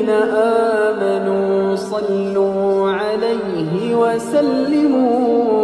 آمنوا صلوا عليه وسلموا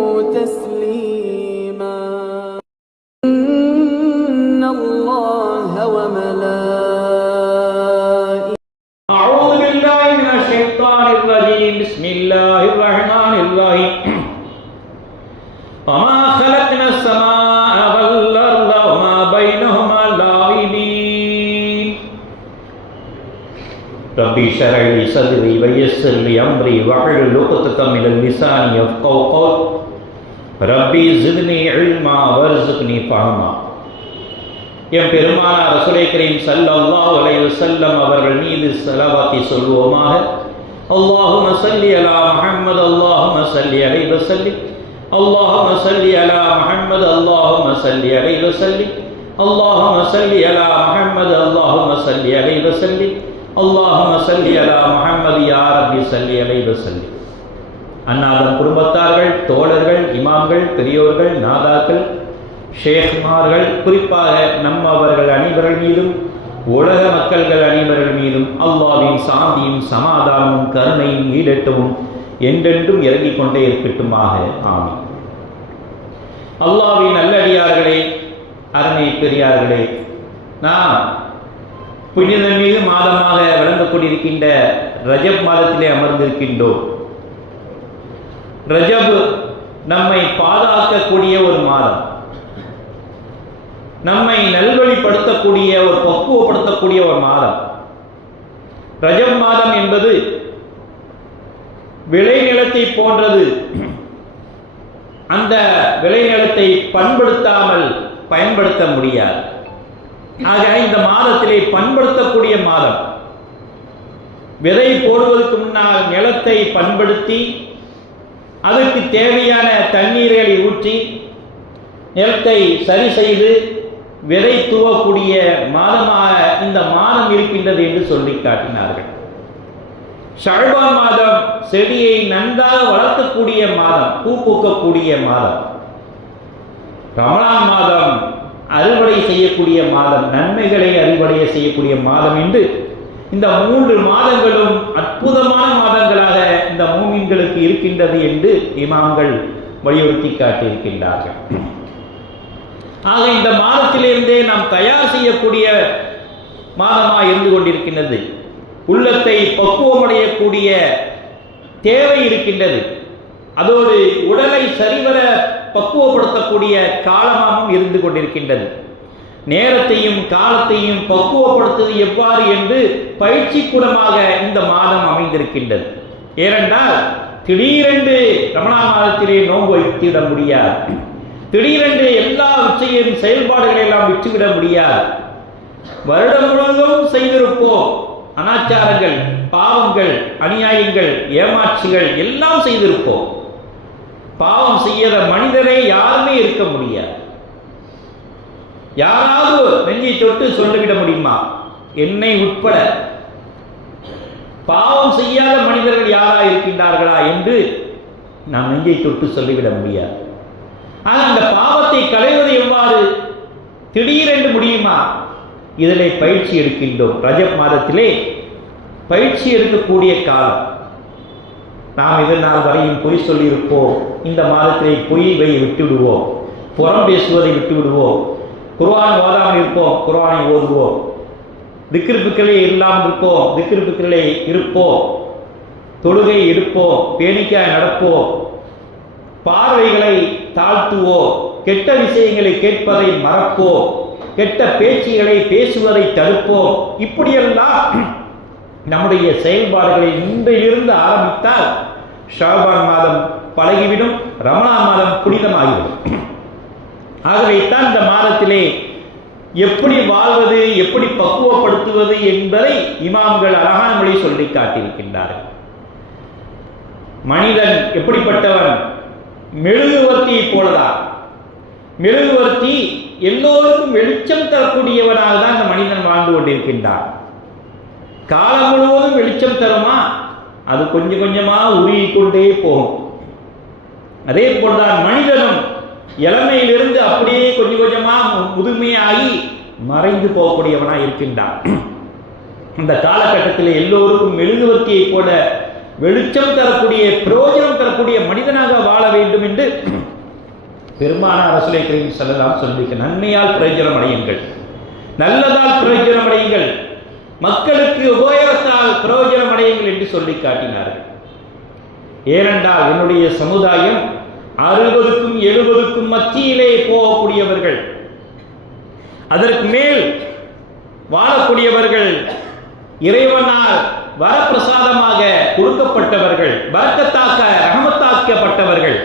ويسر لي أمري واحلل عقدة من اللسان يفقهوا قولي ربي زدني علما وارزقني فهما M பெருமானார் ரசூலை கரீம் ஸல்லல்லாஹு அலைஹி வஸல்லம் அவர்கள் மீது ஸலவாத்தை சொல்வோமாக اللهم صل على محمد اللهم صل عليه وسلم اللهم صل على محمد اللهم صل عليه وسلم اللهم صل على محمد اللهم صل عليه وسلم அல்லாஹும் சல்லி அலா முகமது யார் அப்படி சல்லி அலை வசல்லி அன்னாதம் குடும்பத்தார்கள் தோழர்கள் இமாம்கள் பெரியோர்கள் நாதாக்கள் ஷேக்மார்கள் குறிப்பாக நம்மவர்கள் அனைவர்கள் மீதும் உலக மக்கள்கள் அனைவர்கள் மீதும் அல்லாவின் சாந்தியும் சமாதானமும் கருணையும் ஈடட்டவும் என்றென்றும் இறங்கிக் கொண்டே இருக்கட்டுமாக. ஆமி அல்லாவின் நல்லடியார்களே அருமை பெரியார்களே நான் புண்ணிய மீது மாதமாக விளங்கக் கொண்டிருக்கின்ற ரஜப் மாதத்திலே அமர்ந்திருக்கின்றோம். ரஜப் நம்மை பாதுகாக்கக்கூடிய ஒரு மாதம். நம்மை நல்வழிப்படுத்தக்கூடிய ஒரு பக்குவப்படுத்தக்கூடிய ஒரு மாதம். ரஜப் மாதம் என்பது விளைநிலத்தை போன்றது. அந்த விளைநிலத்தை பண்படுத்தாமல் பயன்படுத்த முடியாது. ஆக இந்த மாதத்திலே பண்படுத்தக்கூடிய மாதம். விதை போடுவதற்கு முன்னால் நிலத்தை பண்படுத்தி அதற்கு தேவையான தண்ணீர்களை ஊற்றி நிலத்தை சரி செய்து விதை தூவக்கூடிய மாதமாக இந்த மாதம் இருக்கின்றது என்று சொல்லி காட்டினார்கள். ஷழ்பான் மாதம் செடியை நன்றாக வளர்க்கக்கூடிய மாதம் பூ பூக்கக்கூடிய மாதம். ரமலான் மாதம் அறுவடை செய்யக்கூடிய மாதம் நன்மைகளை அறுவடை செய்யக்கூடிய மாதம் என்று இந்த மூன்று மாதங்களும் அற்புதமான மாதங்களாக இந்த மூமின்களுக்கு இருக்கின்றது என்று இமாம்கள் வலியுறுத்தி காட்டியிருக்கின்றார்கள். ஆக இந்த மாதத்திலிருந்தே நாம் தயார் செய்யக்கூடிய மாதமாக இருந்து கொண்டிருக்கின்றது. உள்ளத்தை பக்குவமடையக்கூடிய தேவை இருக்கின்றது. அதோடு உடலை சரிவர பக்குவப்படுத்தக்கூடிய காலமாகவும் இருந்து கொண்டிருக்கின்றது. நேரத்தையும் காலத்தையும் பக்குவப்படுத்துவது எவ்வாறு என்று பயிற்சி கூடமாக இந்த மாதம் அமைந்திருக்கின்றது. ஏனென்றால் திடீரென்று ரமணா மாதத்திலே நோன்பு வைத்துவிட முடியாது. திடீரென்று எல்லா உச்சையும் செயல்பாடுகளை எல்லாம் விட்டுவிட முடியாது. வருடம் முழுவதும் செய்திருப்போம். அனாச்சாரங்கள் பாவங்கள் அநியாயங்கள் ஏமாட்சிகள் எல்லாம் செய்திருப்போம். பாவம் செய்யாத மனிதரே யாருமே இருக்க முடியாது. யாராவது நெஞ்சை தொட்டு சொல்லிவிட முடியுமா? என்னை உட்பட. பாவம் செய்யாத மனிதர்கள் யாரா இருக்கின்றார்களா என்று நாம் நெஞ்சை தொட்டு சொல்லிவிட முடியாது. ஆனால் அந்த பாவத்தை களைவது எவ்வாறு? திடீரென்று முடியுமா? இதனை பயிற்சி எடுக்கின்றோம். ரஜப் மாதத்திலே பயிற்சி எடுக்கக்கூடிய காலம். நாம் இதனால் வரையும் பொய் சொல்லியிருப்போம். இந்த மாதத்திலே பொய்வை விட்டு விடுவோம் புறம் பேசுவதை விட்டு விடுவோம் குர்ஆன் ஓதாமல் இருப்போம் குர்வானை ஓதுவோம். திக்கிருப்புக்களே இல்லாமல் இருப்போம் திக்கிருப்புக்களே இருப்போம். தொழுகை எடுப்போம் பேணிக்காய் நடப்போம். பார்வைகளை தாழ்த்துவோம் கெட்ட விஷயங்களை கேட்பதை மறப்போம் கெட்ட பேச்சுகளை பேசுவதை தடுப்போம். இப்படியெல்லாம் நம்முடைய செயல்பாடுகளை இன்றிலிருந்து ஆரம்பித்தால் ஷாபான் மாதம் பழகிவிடும். ரமணான் மாதம் புனிதமாகிவிடும். ஆகவேத்தான் இந்த மாதத்திலே எப்படி வாழ்வது எப்படி பக்குவப்படுத்துவது என்பதை இமாம்கள் அழகான மொழி சொல்லி காட்டியிருக்கின்றார்கள். மனிதன் எப்படிப்பட்டவன்? மெழுகுவர்த்தியை போலதான் மெழுகுவர்த்தி எல்லோருக்கும் வெளிச்சம் தரக்கூடியவனாக தான் இந்த மனிதன் வாழ்ந்து கொண்டிருக்கின்றான். காலம் முழுவதும் வெளிச்சம் தருமா? அது கொஞ்சம் கொஞ்சமா உருகிக்கொண்டே போகும். அதே போல்தான் மனிதனும் இளமையிலிருந்து அப்படியே கொஞ்சம் கொஞ்சமா முதுமையாகி மறைந்து போகக்கூடியவனா இருக்கின்றான். இந்த காலகட்டத்தில் எல்லோருக்கும் மெழுகுவர்த்தியை போல வெளிச்சம் தரக்கூடிய பிரயோஜனம் தரக்கூடிய மனிதனாக வாழ வேண்டும் என்று பெருமானார் அரசுலை கரீம் செல்லலாம் அலைஹி நன்மையால் பிரயோஜனம் அடையுங்கள். நல்லதால் பிரயோஜனம் அடையுங்கள். மக்களுக்கு உபயோகத்தால் பிரயோஜனம் அடையுங்கள் என்று சொல்லி காட்டினார்கள். ஏனென்றால் என்னுடைய சமுதாயம் அறுபதுக்கும் எழுபதுக்கும் மத்தியிலே போகக்கூடியவர்கள். அதற்கு மேல் வாழக்கூடியவர்கள் இறைவனால் வரப்பிரசாதமாக கொடுக்கப்பட்டவர்கள் வரக்கத்தாக்க ரகமத்தாக்கப்பட்டவர்கள்.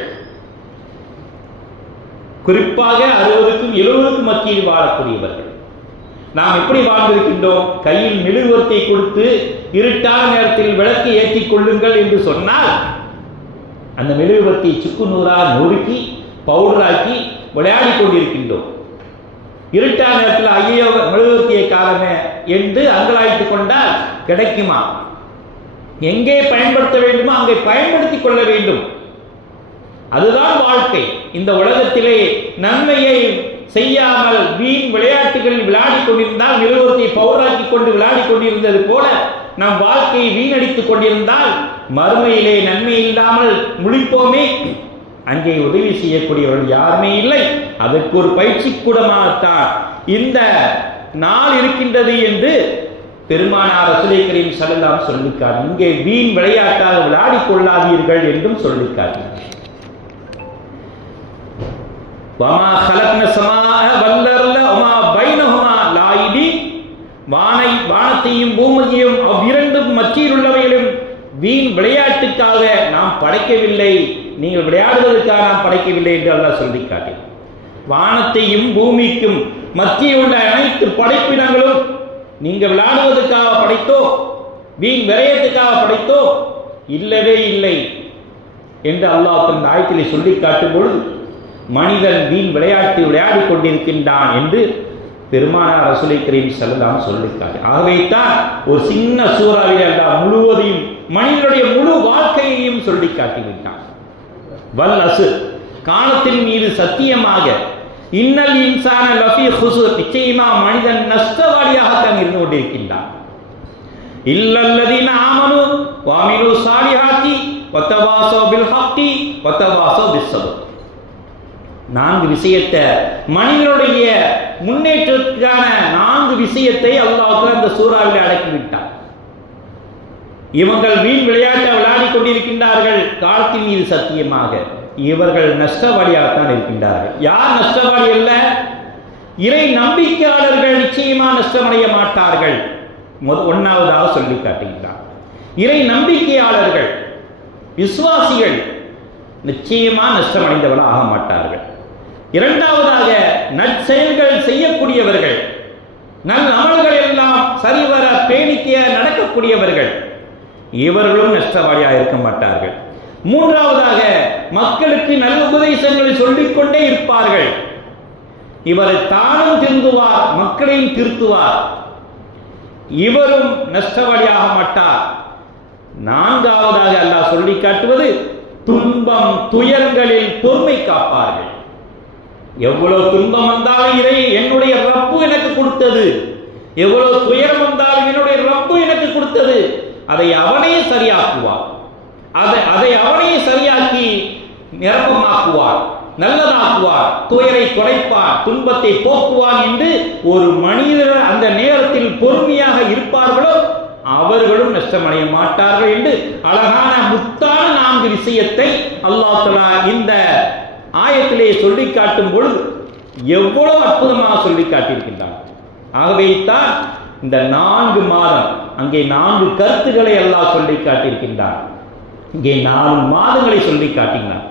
குறிப்பாக அறுபதுக்கும் எழுபதுக்கும் மத்தியில் வாழக்கூடியவர்கள். நாம் எப்படி வாழ்ந்திருக்கின்றோம்? கையில் மெழுகுவத்தை கொடுத்து இருட்டான நேரத்தில் விளக்கு ஏற்றிக் கொள்ளுங்கள் என்று சொன்னால் அந்த மெழுகுவர்த்தியை சுக்கு நூறாக நொறுக்கி பவுடராக்கி விளையாடி கொண்டிருக்கின்றோம். இருட்டா நேரத்தில் ஐயோ மெழுகுவர்த்தியை காலமே என்று அங்கலாய்த்து கொண்டால் கிடைக்குமா? எங்கே பயன்படுத்த வேண்டுமோ அங்கே பயன்படுத்திக் கொள்ள வேண்டும். அதுதான் வாழ்க்கை. இந்த உலகத்திலே நன்மையை செய்யாமல் வீண் விளையாட்டுகளில் விளையாடிக் கொண்டிருந்தால் நிறுவனத்தை பௌராக்கி கொண்டு விளையாடிக் கொண்டிருந்தது போல நம் வாழ்க்கையை வீணடித்துக் கொண்டிருந்தால் மறுமையிலே நன்மை இல்லாமல் முடிப்போமே அங்கே உதவி செய்யக்கூடியவர்கள் யாருமே இல்லை. அதற்கு ஒரு பயிற்சி கூடமாகத்தான் இந்த நாள் இருக்கின்றது என்று பெருமானார் ரசுலை கரீம் சொல்லிக்கார் இங்கே வீண் விளையாட்டாக விளையாடி கொள்ளாதீர்கள் என்றும் சொல்லிக்கார் வமா கலக்ன சமாக வல்லர்ல உமா பைனஹுமா லாயிடி வானை வானத்தையும் பூமியையும் விளையாட்டுக்காக நாம் படைக்கவில்லை. நீங்கள் விளையாடுவதற்காக நாம் படைக்கவில்லை என்று அல்லாஹ் சொல்லி காட்டி வானத்தையும் பூமிக்கும் மத்தியில் உள்ள அனைத்து படைப்பினங்களும் நீங்க விளையாடுவதற்காக படைத்தோ? வீண் விரயத்துக்காக படைத்தோ? இல்லவே இல்லை என்று அல்லாஹ் தன் ஆயத்திலே சொல்லி காட்டும் பொழுது மனிதன் வீண் விளையாட்டு விளையாடிக் கொண்டிருக்கின்றான் என்று பெருமானார் அரசுலை கரீம் செல்லலாம் சொல்லிருக்காங்க ஆகவே தான் ஒரு சின்ன சூறாவில் அல்லா முழுவதையும் மனிதனுடைய முழு வாழ்க்கையையும் சொல்லி காட்டிவிட்டான். வல் அசு காலத்தின் மீது சத்தியமாக இன்னல் இன்சான லஃபி ஹுசு நிச்சயமா மனிதன் நஷ்டவாளியாகத்தான் இருந்து கொண்டிருக்கின்றான். இல்லல்லதீன ஆமனு வாமிலு சாலிஹாத்தி வத்தவாசோ பில் ஹக்கி வத்தவாசோ பிஸ்ஸபர். நான்கு விஷயத்தை மனிதனுடைய முன்னேற்றத்துக்கான நான்கு விஷயத்தை அல்லாஹ் அந்த சூறாவில் அடக்கி இவர்கள் இவங்கள் வீண் விளையாட்டை விளையாடி கொண்டிருக்கின்றார்கள். காலத்தின் மீது சத்தியமாக இவர்கள் நஷ்டவாளியாகத்தான் இருக்கின்றார்கள். யார் நஷ்டவாளி அல்ல? இறை நம்பிக்கையாளர்கள் நிச்சயமா நஷ்டமடைய மாட்டார்கள். முத ஒன்னாவதாக சொல்லி காட்டுகிறார் இறை நம்பிக்கையாளர்கள் விசுவாசிகள் நிச்சயமா நஷ்டமடைந்தவர்கள் ஆக மாட்டார்கள். இரண்டாவதாக நற்செயல்கள் செய்யக்கூடியவர்கள் நல் அமல்கள் எல்லாம் சரிவர பேணிக்க நடக்கக்கூடியவர்கள். இவர்களும் நஷ்டவாளியாக இருக்க மாட்டார்கள். மூன்றாவதாக மக்களுக்கு நல்ல உபதேசங்களை சொல்லிக்கொண்டே இருப்பார்கள். இவர் தானும் திருந்துவார் மக்களையும் திருத்துவார். இவரும் நஷ்டவாளியாக மாட்டார். நான்காவதாக அல்லாஹ் சொல்லி காட்டுவது துன்பம் துயரங்களில் பொறுமை காப்பார்கள். எவ்வளவு துன்பம் வந்தாலும் இதை என்னுடைய ரப்பு எனக்கு கொடுத்தது. எவ்வளவு துயரம் வந்தாலும் என்னுடைய அதை அவனே சரியாக்குவார் அதை அதை அவனே சரியாக்கி நிரப்பமாக்குவார் நல்லதாக்குவார் துயரை குறைப்பார் துன்பத்தை போக்குவான் என்று ஒரு மனிதர் அந்த நேரத்தில் பொறுமையாக இருப்பார்களோ அவர்களும் நஷ்டமடைய மாட்டார்கள் என்று அழகான முத்தான நான்கு விஷயத்தை அல்லாஹலா இந்த ஆயத்திலே சொல்லி காட்டும் பொழுது எவ்வளவு அற்புதமாக சொல்லி காட்டியிருக்கின்றான். ஆகவே தான் இந்த நான்கு மாதம் அங்கே நான்கு கருத்துக்களை எல்லாம் சொல்லி காட்டியிருக்கின்றார் இங்கே நான்கு மாதங்களை சொல்லி காட்டினார்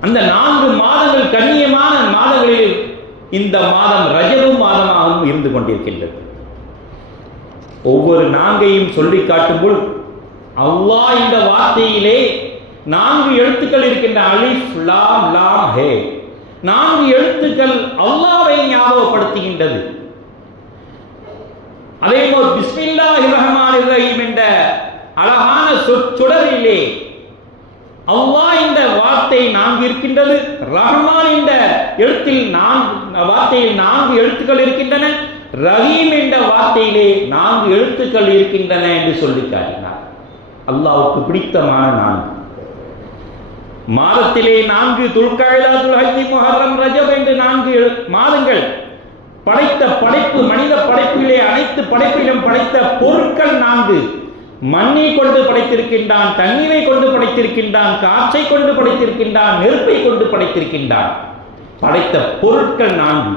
அந்த நான்கு மாதங்கள் கண்ணியமான மாதங்களில் இந்த மாதம் ரஜபு மாதமாகவும் இருந்து கொண்டிருக்கின்றது. ஒவ்வொரு நான்கையும் சொல்லி காட்டும் அவ்வா இந்த வார்த்தையிலே நான்கு எழுத்துக்கள் இருக்கின்ற அலிஃப் லாம் லாம் ஹே. நான்கு எழுத்துக்கள் அல்லாவை ஞாபகப்படுத்துகின்றது. அதே போல் பிஸ்மில்லா ரஹ்மானிர் ரஹீம் என்ற அழகான சொற்றொடரிலே அல்லாஹ் இந்த வார்த்தை நான்கு இருக்கின்றது. ரஹ்மான் என்ற எழுத்தில் நான்கு வார்த்தையில் நான்கு எழுத்துக்கள் இருக்கின்றன. ரஹீம் என்ற வார்த்தையிலே நான்கு எழுத்துக்கள் இருக்கின்றன என்று சொல்லி காட்டினார். அல்லாவுக்கு பிடித்தமான நான்கு. மாதத்திலே நான்கு துல்காயிலாத்துல் ஹஜ்ஜி முஹர்ரம் ரஜப் என்று நான்கு மாதங்கள். படைத்த படைப்பு மனித படைப்பிலே அனைத்து படைப்பிலும் படைத்த பொருட்கள் நான்கு. மண்ணை கொண்டு படைத்திருக்கின்றான் தண்ணீரை கொண்டு படைத்திருக்கின்றான் காற்றை கொண்டு படைத்திருக்கின்றான் நெருப்பை கொண்டு படைத்திருக்கின்றான். படைத்த பொருட்கள் நான்கு.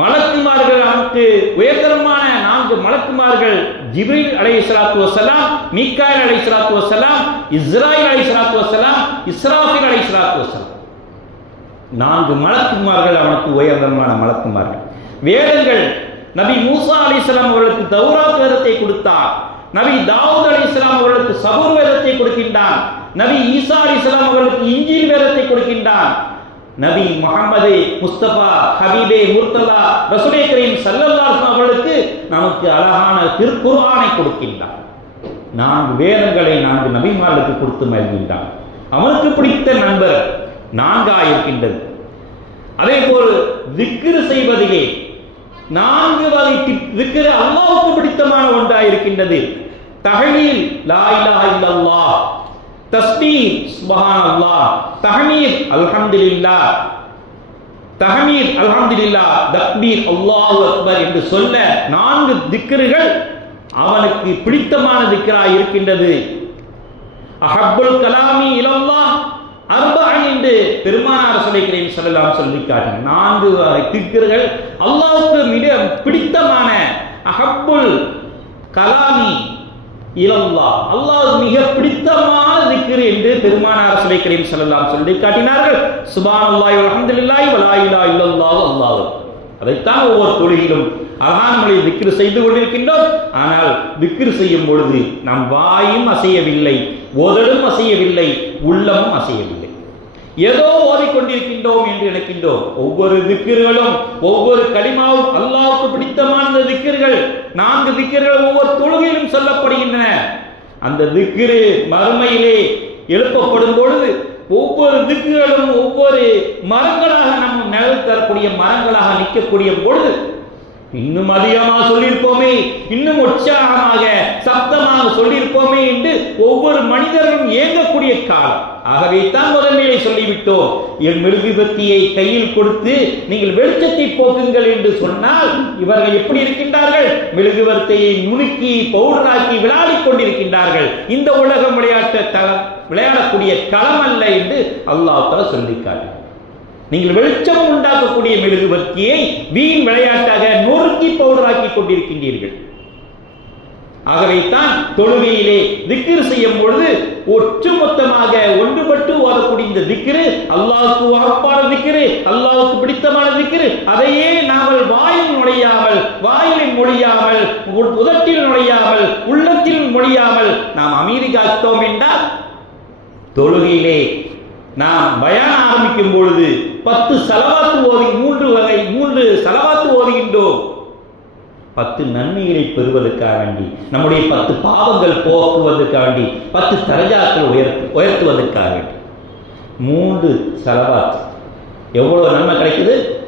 மலக்குமார்கள் நமக்கு உயர்தரமான நான்கு மலக்குமார்கள் ஜிப்ரீல் அலை சலாத்து வசலாம் மீக்காயில் அலை சலாத்து வசலாம் இஸ்ராயில் அலை சலாத்து வசலாம் இஸ்ராஃபில் அலை சலாத்து வசலாம் நான்கு மலக்குமார்கள் அவனுக்கு உயர்தரமான மலக்குமார்கள். வேதங்கள். நபி மூசா அலிஸ்லாம் அவர்களுக்கு தௌராத் வேதத்தை கொடுத்தார். நபி தாவூத் அலிஸ்லாம் அவர்களுக்கு சபூர் வேதத்தை கொடுக்கின்றான். நபி ஈசா அலிஸ்லாம் அவர்களுக்கு இஞ்சில் வேதத்தை கொடுக்கின்றான். நபி முகமது முஸ்தபா ஹபீபே முர்த்தலா ரசுலே கரீம் சல்லல்லாஹு அவர்களுக்கு நமக்கு அழகான திருக்குர்ஆனை கொடுக்கின்றான் நான்கு வேதங்களை நான்கு நபிமார்களுக்கு கொடுத்து மகிழ்கின்றான் அவனுக்கு பிடித்த நண்பர் நான்காயிருக்கின்றது அதே போல் திக்ரு செய்வதிலே நான்கு வகை திக்ரு அல்லாவுக்கு பிடித்தமான ஒன்றாக இருக்கின்றது. தஹலீல் லா இலாஹா இல்லல்லாஹ். தஸ்பீஹ் சுப்ஹானல்லாஹ். தஹமீர் அல்ஹம்துலில்லாஹ். தஹமீத் அல்ஹம்துலில்லாஹ். தக்பீர் அல்லாஹு அக்பர் என்று சொல்ல நான்கு திக்ருகள் அவனுக்கு பிடித்தமான திக்ராக இருக்கின்றது. அஹப்புல் கலாமி இலல்லாஹ். அர்பஅன் என்று பெருமானார் சொல்லிக்கிறேன் சொல்லலாம் சொல்லி காட்டின நான்கு வகை திக்ருகள் மிக பிடித்தமான அஹப்புல் கலாமி இலல்லா. அல்லாஹ் மிக பிடித்தமான திக்ர் என்று பெருமானார் சொல்லிக்கிறேன் சொல்லலாம் சொல்லி காட்டினார்கள் சுபான் அல்லாய் வலா வலாயிலா இல்லல்லாஹு அல்லாஹ். அதைத்தான் ஒவ்வொரு தொழிலும் அழகான மொழி திக்ரு செய்து கொண்டிருக்கின்றோம். ஆனால் திக்ரு செய்யும் பொழுது நம் வாயும் அசையவில்லை உதடும் அசையவில்லை உள்ளமும் அசையவில்லை. ஏதோ ஓதிக்கொண்டிருக்கின்றோம் என்று நினைக்கின்றோம். ஒவ்வொரு திக்கிர்களும் ஒவ்வொரு களிமாவும் அல்லாவுக்கு பிடித்தமான திக்கர்கள். திக்கிர்கள் நான்கு திக்கிர்கள் ஒவ்வொரு தொழுகையிலும் சொல்லப்படுகின்றன. அந்த திக்கிரு மறுமையிலே எழுப்பப்படும் பொழுது ஒவ்வொரு திக்குகளும் ஒவ்வொரு மரங்களாக நம் நிழல் தரக்கூடிய மரங்களாக நிற்கக்கூடிய பொழுது இன்னும் அதிகமாக சொல்லியிருப்போமே இன்னும் உற்சாகமாக சப்தமாக சொல்லியிருப்போமே என்று ஒவ்வொரு மனிதரும் ஏங்கக்கூடிய காலம். ஆகவே தான் முதன்மையை சொல்லிவிட்டோம் என் மெழுகுபத்தியை கையில் கொடுத்து நீங்கள் வெளிச்சத்தை போக்குங்கள் என்று சொன்னால் இவர்கள் எப்படி இருக்கின்றார்கள்? மெழுகுவர்த்தியை நுணுக்கி பவுடராக்கி விளையாடி கொண்டிருக்கின்றார்கள். இந்த உலகம் விளையாட்ட தளம் விளையாடக்கூடிய களம் அல்ல என்று அல்லாஹ் தஆலா சொல்லி காட்டுகிறார் நீங்கள் வெளிச்சம் உண்டாக்கக்கூடிய மெழுகுவர்த்தியை வீண் விளையாட்டாக நொறுக்கி பவுடராக்கி கொண்டிருக்கின்றீர்கள். ஆகவேதான் தொழுகையிலே திக்ர் செய்யும் பொழுது ஒட்டுமொத்தமாக ஒன்றுபட்டு ஓதக்கூடிய இந்த திக்கிரு அல்லாவுக்கு வாப்பான திக்கிரு அல்லாவுக்கு பிடித்தமான திக்கிரு அதையே நாங்கள் வாயில் நுழையாமல் வாயிலில் மொழியாமல் உதட்டில் நுழையாமல் உள்ளத்தில் மொழியாமல் நாம் அமைதி காத்தோம் என்றால் தொழுகையிலே நாம் பயான் ஆரம்பிக்கும் பொழுது பத்து சலவாத்து ஓதி மூன்று வகை மூன்று சலவாத்து ஓதுகின்றோம். பத்து நன்மைகளை பெறுவதற்காக வேண்டி நம்முடைய பத்து பாவங்கள் போக்குவதற்காக வேண்டி பத்து தரஜாக்கள் உயர்த்து உயர்த்துவதற்காக வேண்டி. மூன்று செலவாத்து. எவ்வளவு நன்மை கிடைக்குது?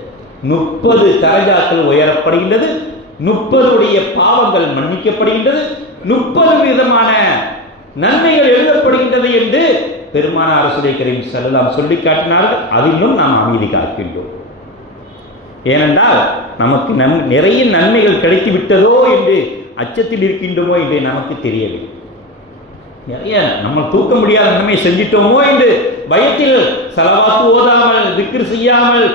முப்பது தரஜாக்கள் உயரப்படுகின்றது முப்பதுடைய பாவங்கள் மன்னிக்கப்படுகின்றது முப்பது விதமான நன்மைகள் எழுதப்படுகின்றது என்று பெருமானார் ரசூலை கரீம் செல்லலாம் சொல்லி காட்டினார்கள். அதிலும் நாம் அமைதி காக்கின்றோம். ஏனென்றால் நமக்கு நன் நிறைய நன்மைகள் கிடைத்து விட்டதோ என்று அச்சத்தில் இருக்கின்றோமோ என்று நமக்கு தெரியவில்லை. நிறைய நம்ம தூக்க முடியாத நன்மை செஞ்சிட்டோமோ என்று பயத்தில் செலவாக்கு ஓதாமல் திக்ர் செய்யாமல்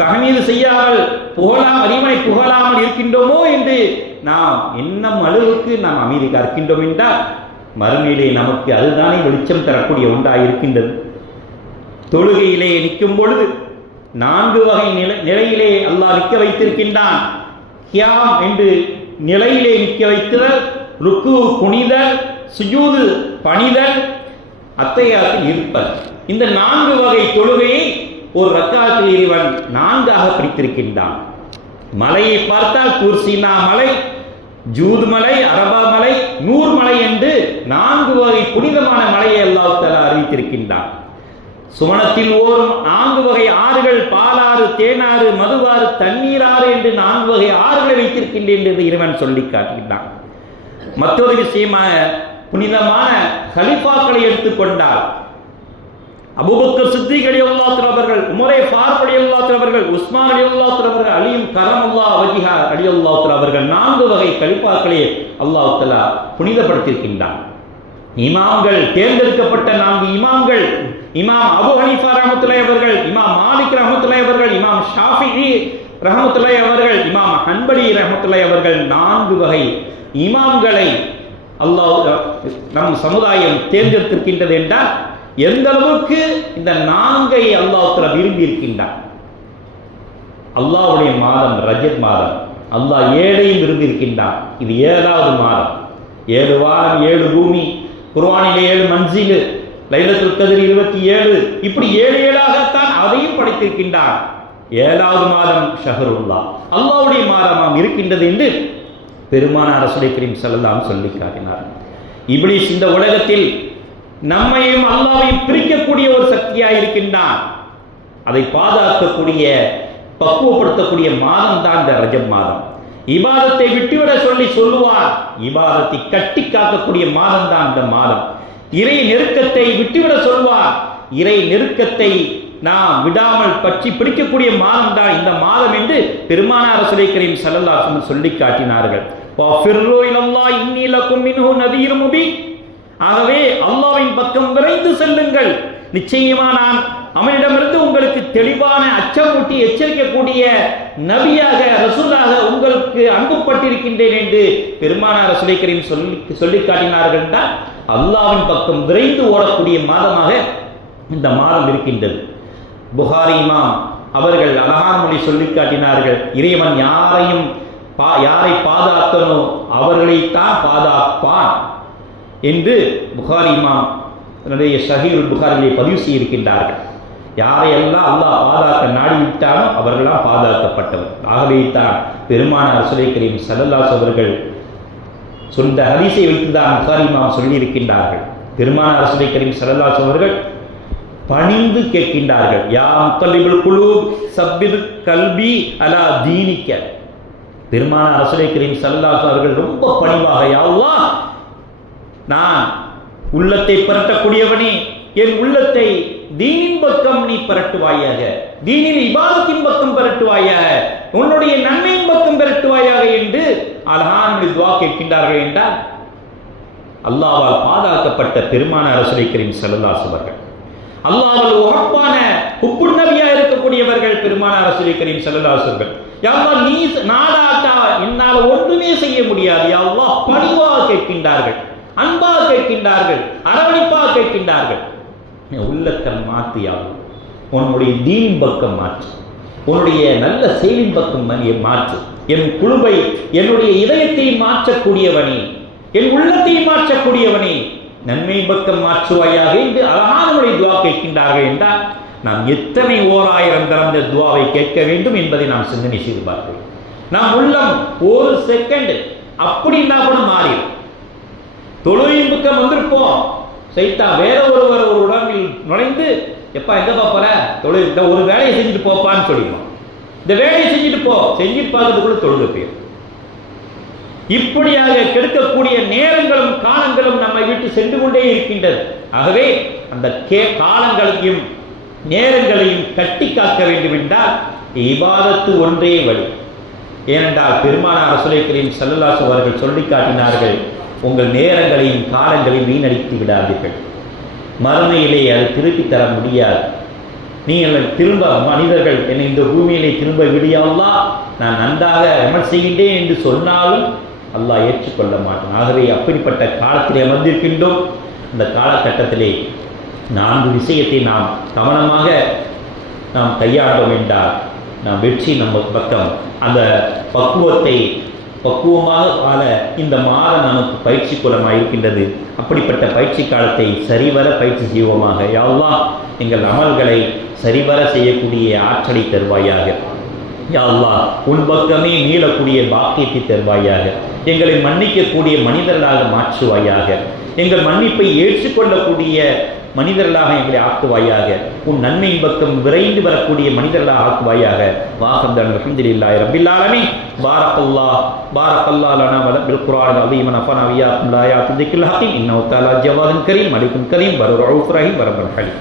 தகமீது செய்யாமல் புகழாம் அறிவனை புகழாமல் இருக்கின்றோமோ என்று நாம் என்னும் அளவுக்கு நாம் அமைதி கற்கின்றோம் என்றால் மறுமையிலே நமக்கு அதுதானே வெளிச்சம் தரக்கூடிய ஒன்றாக இருக்கின்றது தொழுகையிலே நிற்கும் பொழுது நான்கு வகை நிலை நிலையிலே அல்லாஹ் நிற்க வைத்திருக்கின்றான். கியாம் என்று நிலையிலே நிற்க வைத்தல் ருக்கு குனிதல் சுஜூது பணிதல் அத்தையாத்தில் இருப்பல் இந்த நான்கு வகை தொழுகையை ஒரு ரத்தாத்தில் இறைவன் நான்காக பிரித்திருக்கின்றான். மலையை பார்த்தால் குர்சினா மலை ஜூது மலை அரபா மலை நூர் மலை என்று நான்கு வகை புனிதமான மலையை அல்லாஹ் அறிவித்திருக்கின்றான். சுவனத்தில் ஓரும் நான்கு வகை ஆறுகள் பாலாறு தேனாறு மதுவாறு தண்ணீராறு என்று நான்கு வகை ஆறுகளை வைத்திருக்கின்றேன் என்று இறைவன் சொல்லி காட்டுகின்றான். மற்றொரு விஷயமாக புனிதமான கலிஃபாக்களை எடுத்துக்கொண்டால் அபுபக்கர் சித்திக் அலி அவர்கள் உமரே ஃபாரூக் அலி அவர்கள் உஸ்மான் அலி அவர்கள் அலியும் கரம் அல்லா வஜிஹா அலி அவர்கள் நான்கு வகை கலிப்பாக்களே அல்லாஹலா புனிதப்படுத்தியிருக்கின்றான். இமாம்கள் தேர்ந்தெடுக்கப்பட்ட நான்கு இமாம்கள் இமாம் அபு ஹனீஃபா ரஹமத்துல்லாஹி அவர்கள் இமாம் மாலிக் ரஹமத்துல்லாஹி அவர்கள் இமாம் ஷாஃபி ரஹமத்துல்லாஹி அவர்கள் இமாம் ஹன்படி ரஹமத்துல்லாஹி அவர்கள் நான்கு வகை இமாம்களை அல்லாஹ் நம் சமுதாயம் தேர்ந்தெடுத்திருக்கின்றது என்றால் எந்த அளவுக்கு இந்த நான்கை அல்லாஹுல விரும்பி இருக்கின்றான் அல்லாவுடைய மாதம் ரஜத் மாதம். அல்லாஹ் ஏழையும் விரும்பி இருக்கின்றான் இது ஏழாவது மாதம். ஏழு வாரம் ஏழு பூமி குர்ஆனிலே ஏழு மன்சிலு லைலத்துல் கதிர் இருபத்தி ஏழு. இப்படி ஏழு ஏழாகத்தான் அதையும் படைத்திருக்கின்றான். ஏழாவது மாதம் ஷஹருல்லா அல்லாவுடைய மாதமாம் இருக்கின்றது என்று பெருமானார் ரசூலை கிரீம் செல்லலாம் சொல்லி காட்டினார் இப்லீஸ் இந்த உலகத்தில் நம்மையும் அல்லாவையும் பிரிக்கக்கூடிய ஒரு சக்தியாக இருக்கின்றான். அதை பாதுகாக்கக்கூடிய பக்குவப்படுத்தக்கூடிய மாதம் தான் இந்த ரஜம் மாதம். இபாதத்தை விட்டுவிட சொல்லி சொல்லுவார். இபாதத்தை கட்டி காக்கக்கூடிய மாதம் தான் இந்த மாதம். இறை நெருக்கத்தை விட்டுவிட சொல்வார் இறை நெருக்கத்தை நாம் விடாமல் பற்றி பிடிக்கக்கூடிய மாதம் தான் இந்த மாதம் என்று பெருமானார் ரசூலை கரீம் ஸல்லல்லாஹு அலைஹி வஸல்லம் சொல்லி காட்டினார்கள். ஆகவே அல்லாவின் பக்கம் விரைந்து செல்லுங்கள். நிச்சயமா நான் அவனிடமிருந்து உங்களுக்கு தெளிவான அச்சமூட்டி எச்சரிக்கக்கூடிய நபியாக ரசூலாக உங்களுக்கு அனுப்பப்பட்டிருக்கின்றேன் என்று பெருமானார் ரசூலை கரீம் சொல்லி சொல்லி காட்டினார்கள் என்றால் அல்லாவின் பக்கம் விரைந்து ஓடக்கூடிய மாதமாக இந்த மாதம் இருக்கின்றது. புகாரி இமாம் அவர்கள் அழகான மொழி சொல்லி காட்டினார்கள். இறைவன் யாரையும் பா யாரை பாதுகாக்கனோ அவர்களைத்தான் பாதுகாப்பான். என்று புகாரிமா இமாம் தன்னுடைய ஷஹீருல் புகாரிலே பதிவு செய்திருக்கின்றார்கள். யாரையெல்லாம் அல்லாஹ் பாதுகாக்க நாடிவிட்டானோ அவர்களாம் பாதுகாக்கப்பட்டவர். ஆகவே தான் பெருமானார் சுலை கரீம் சல்லல்லாஸ் அவர்கள் சொந்த ஹரிசை வைத்துதான் புகாரி இமாம் சொல்லியிருக்கின்றார்கள். பெருமானார் சுலை கரீம் சல்லல்லாஸ் அவர்கள் பணிந்து கேட்கின்றார்கள். யா முக்கல்லிபுல் குழு சப்பிது கல்வி அலா தீனிக்க. பெருமான அரசுரை கரீம் சல்லாஸ் அவர்கள் ரொம்ப பணிவாக யாவா நான் உள்ளத்தை பரட்டக்கூடியவனே என் உள்ளத்தை தீனின் பக்கம் நீ பரட்டுவாயாக. தீனின் இபாதத்தின் பக்கம் பரட்டுவாயாக. உன்னுடைய நன்மையின் பக்கம் பரட்டுவாயாக என்று அழகான துவா கேட்கின்றார்கள் என்றால் அல்லாவால் பாதுகாக்கப்பட்ட பெருமான அரசுரை கரீம் சல்லல்லாஸ் அவர்கள். அல்லாவால் உறப்பான உப்புணவியா இருக்கக்கூடியவர்கள் பெருமான ரசூலை கரீம் ஸல்லல்லாஹு அவர்கள். யாவா நீ நாடாக்கா என்னால் ஒன்றுமே செய்ய முடியாது. யா பணிவாக கேட்கின்றார்கள். அன்பாக கேட்கின்றார்கள் அரவணைப்பாக கேட்கின்றார்கள். என் உள்ளத்தை மாத்து உன்னுடைய தீன் பக்கம் மாற்று. உன்னுடைய நல்ல செயலின் பக்கம் மணியை மாற்று. என் குழுவை என்னுடைய இதயத்தை மாற்றக்கூடியவனே. என் உள்ளத்தை மாற்றக்கூடியவனே. நன்மை பக்கம் மாற்றுவாயாக என்று அழகானவருடைய துவா கேட்கின்றார்கள் என்றால் நாம் எத்தனை ஓராயிரம் தரம் இந்த துவாவை கேட்க வேண்டும் என்பதை நாம் சிந்தனை செய்து பார்க்கிறோம் நாம் உள்ளம் ஒரு செகண்ட் அப்படின்னா கூட மாறிடும். தொழுகையின் பக்கம் வந்திருப்போம். சைத்தா வேற ஒருவர் ஒரு உடம்பில் நுழைந்து எப்பா எங்க போற? தொழில் இந்த ஒரு வேலையை செஞ்சுட்டு போப்பான்னு சொல்லிடுவோம் இந்த வேலையை செஞ்சுட்டு போ. செஞ்சுட்டு பார்க்கறதுக்குள்ள தொழுது போயிடும் இப்படியாக கெடுக்கக்கூடிய நேரங்களும் காலங்களும் நம்மை விட்டு சென்று கொண்டே இருக்கின்றது. ஆகவே அந்த கே காலங்களையும் நேரங்களையும் கட்டி காக்க வேண்டும் என்றால் இபாதத்து ஒன்றே வழி. ஏனென்றால் பெருமானார் ரசூலை செல்லலாசு அவர்கள் சொல்லி காட்டினார்கள் உங்கள் நேரங்களையும் காலங்களையும் வீணடித்து விடாதீர்கள். மறுமையிலே அது திருப்பி தர முடியாது. நீங்கள் திரும்ப மனிதர்கள் என்னை இந்த பூமியிலே திரும்ப விடியல்லா நான் நன்றாக அமல் செய்கின்றேன் என்று சொன்னாலும் அல்லாஹ் ஏற்றுக்கொள்ள மாட்டான். ஆகவே அப்படிப்பட்ட காலத்திலே வந்திருக்கின்றோம் இந்த காலகட்டத்திலே நான்கு விஷயத்தை நாம் கவனமாக நாம் கையாள வேண்டாம். நாம் வெற்றி நம்ம பக்கம். அந்த பக்குவத்தை பக்குவமாக வாழ இந்த மாதம் நமக்கு பயிற்சி குலமாக இருக்கின்றது அப்படிப்பட்ட பயிற்சி காலத்தை சரிவர பயிற்சி செய்வோமாக. யாவா எங்கள் அமல்களை சரிவர செய்யக்கூடிய ஆற்றலை தருவாயாக. யா உன் பக்கமே மீளக்கூடிய பாக்கியத்தை தருவாயாக. எங்களை மன்னிக்கக்கூடிய மனிதர்களாக மாற்றுவாயாக. எங்கள் மன்னிப்பை ஏற்றுக்கொள்ளக்கூடிய மனிதர்களாக எங்களை ஆக்குவாயாக. உன் நன்மை பக்கம் விரைந்து வரக்கூடிய மனிதர்களாக ஆக்குவாயாக. வாசந்தன் அல்ஹம்துலில்லாஹி ரபில்லாலமே ஆலமீன். பாரக்கல்லாஹ் லனா வல பில் குர்ஆன் அலீம் நஃபனா வியாக்கும் லாயா துதிக்கில் ஹக்கீம் இன்னொத்தாலா ஜவாதன் கரீம் மலிக்குன் கரீம் பர் ரவுஃப் ரஹீம் வரபர் ஹலீம்